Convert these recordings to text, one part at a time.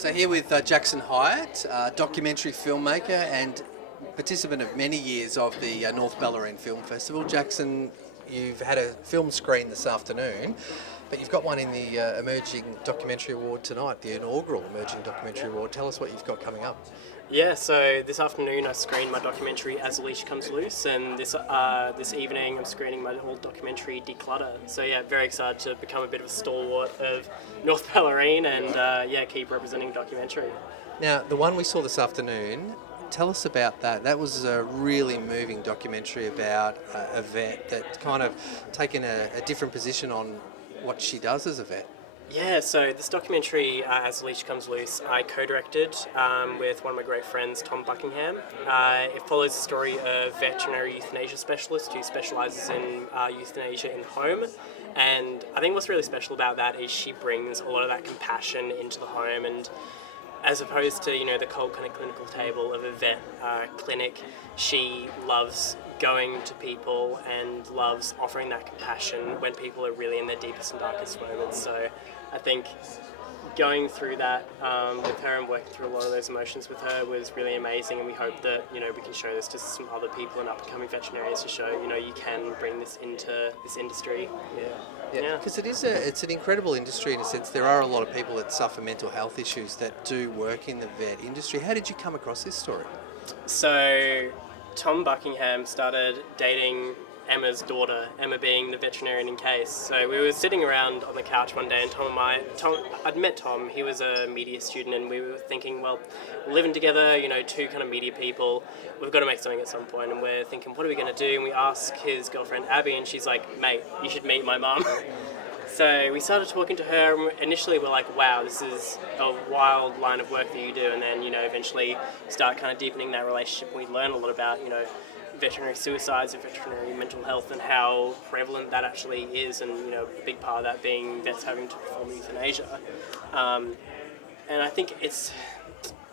So here with Jackson Hayat, documentary filmmaker and participant of many years of the North Bellarine Film Festival. Jackson, you've had a film screen this afternoon, but you've got one in the Emerging Documentary Award tonight, the inaugural Emerging Documentary Award. Tell us what you've got coming up. Yeah, so this afternoon I screened my documentary As the Leash Comes Loose, and this evening I'm screening my old documentary Declutter. So yeah, very excited to become a bit of a stalwart of North Bellarine and keep representing documentary. Now, the one we saw this afternoon, tell us about that. That was a really moving documentary about a vet that kind of taken a different position on what she does as a vet. Yeah, so this documentary, As the Leash Comes Loose, I co-directed with one of my great friends, Tom Buckingham. It follows the story of veterinary euthanasia specialist who specialises in euthanasia in home. And I think what's really special about that is she brings a lot of that compassion into the home, and as opposed to, the cold kind of clinical table of a vet clinic, she loves going to people and loves offering that compassion when people are really in their deepest and darkest moments. So I think going through that with her and working through a lot of those emotions with her was really amazing, and we hope that we can show this to some other people and up-and-coming veterinarians to show you can bring this into this industry. Yeah, because it's an incredible industry in a sense. There are a lot of people that suffer mental health issues that do work in the vet industry. How did you come across this story? So Tom Buckingham started dating Emma's daughter, Emma being the veterinarian in case. So we were sitting around on the couch one day, and I'd met Tom, he was a media student, and we were thinking, well, we're living together, two kind of media people, we've got to make something at some point, and we're thinking, what are we going to do? And we asked his girlfriend Abby, and she's like, mate, you should meet my mum. So we started talking to her, and initially we're like, wow, this is a wild line of work that you do, and then, eventually start kind of deepening that relationship. We learn a lot about, veterinary suicides and veterinary mental health and how prevalent that actually is, and a big part of that being vets having to perform euthanasia. And I think it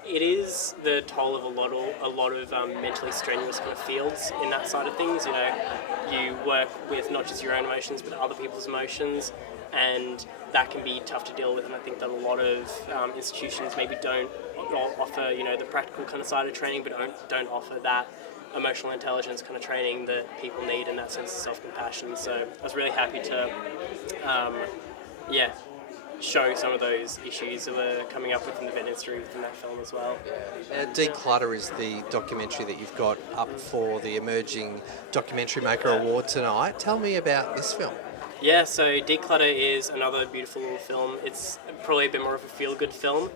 is the toll of a lot of mentally strenuous kind of fields in that side of things. You work with not just your own emotions but other people's emotions, and that can be tough to deal with. And I think that a lot of institutions maybe don't offer the practical kind of side of training, but don't offer that emotional intelligence kind of training that people need, and that sense of self-compassion. So I was really happy to show some of those issues that were coming up within the vet industry within that film as well. Declutter is the documentary that you've got up for the Emerging Documentary Maker Award tonight. Tell me about this film. Yeah, so Declutter is another beautiful little film. It's probably a bit more of a feel-good film.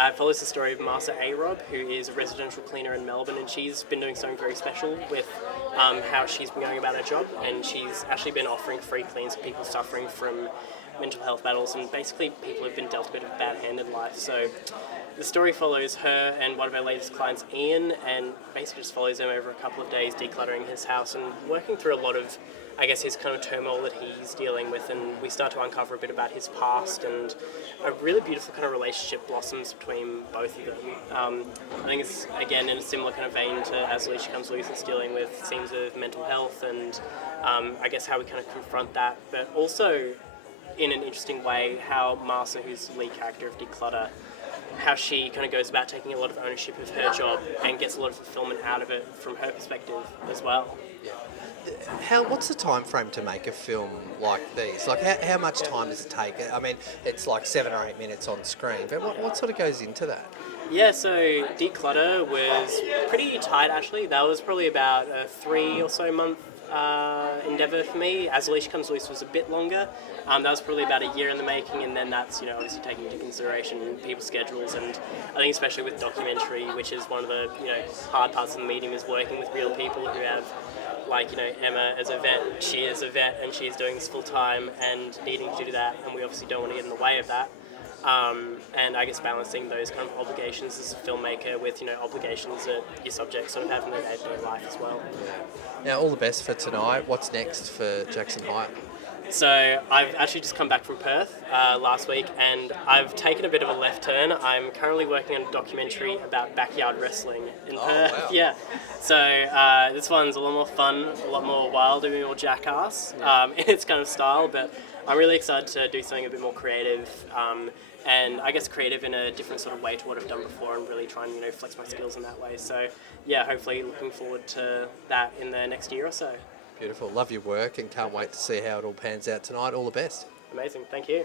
It follows the story of Marcia A-Rob, who is a residential cleaner in Melbourne, and she's been doing something very special with how she's been going about her job, and she's actually been offering free cleans to people suffering from mental health battles, and basically people who've been dealt a bit of a bad hand in life. So the story follows her and one of her latest clients, Ian, and basically just follows him over a couple of days decluttering his house and working through a lot of, I guess, his kind of turmoil that he's dealing with, and we start to uncover a bit about his past, and a really beautiful kind of relationship blossoms between both of them. I think it's, again, in a similar kind of vein to As the Leash Comes Loose. It's dealing with themes of mental health and I guess how we kind of confront that, but also in an interesting way how Marcia, who's the lead character of Declutter, how she kind of goes about taking a lot of ownership of her job and gets a lot of fulfillment out of it from her perspective as well. What's the time frame to make a film like these? Like, how much time does it take? I mean, it's like 7 or 8 minutes on screen, but what sort of goes into that? Yeah, so Declutter was pretty tight actually. That was probably about a 3 or so month endeavour for me. As the Leash Comes Loose was a bit longer. That was probably about a year in the making, and then that's obviously taking into consideration people's schedules, and I think especially with documentary, which is one of the hard parts of the medium, is working with real people who have, like Emma as a vet, she is a vet and she's doing this full time and needing to do that, and we obviously don't want to get in the way of that. And I guess balancing those kind of obligations as a filmmaker with obligations that your subjects sort of have in their day-to-day life as well. Now, all the best for tonight. What's next for Jackson Hayat? So I've actually just come back from Perth last week, and I've taken a bit of a left turn. I'm currently working on a documentary about backyard wrestling in Perth. Wow. Yeah. So this one's a lot more fun, a lot more wild, a bit more jackass in its kind of style, but I'm really excited to do something a bit more creative and I guess creative in a different sort of way to what I've done before, and really try and flex my skills in that way. So yeah, hopefully looking forward to that in the next year or so. Beautiful. Love your work and can't wait to see how it all pans out tonight. All the best. Amazing. Thank you.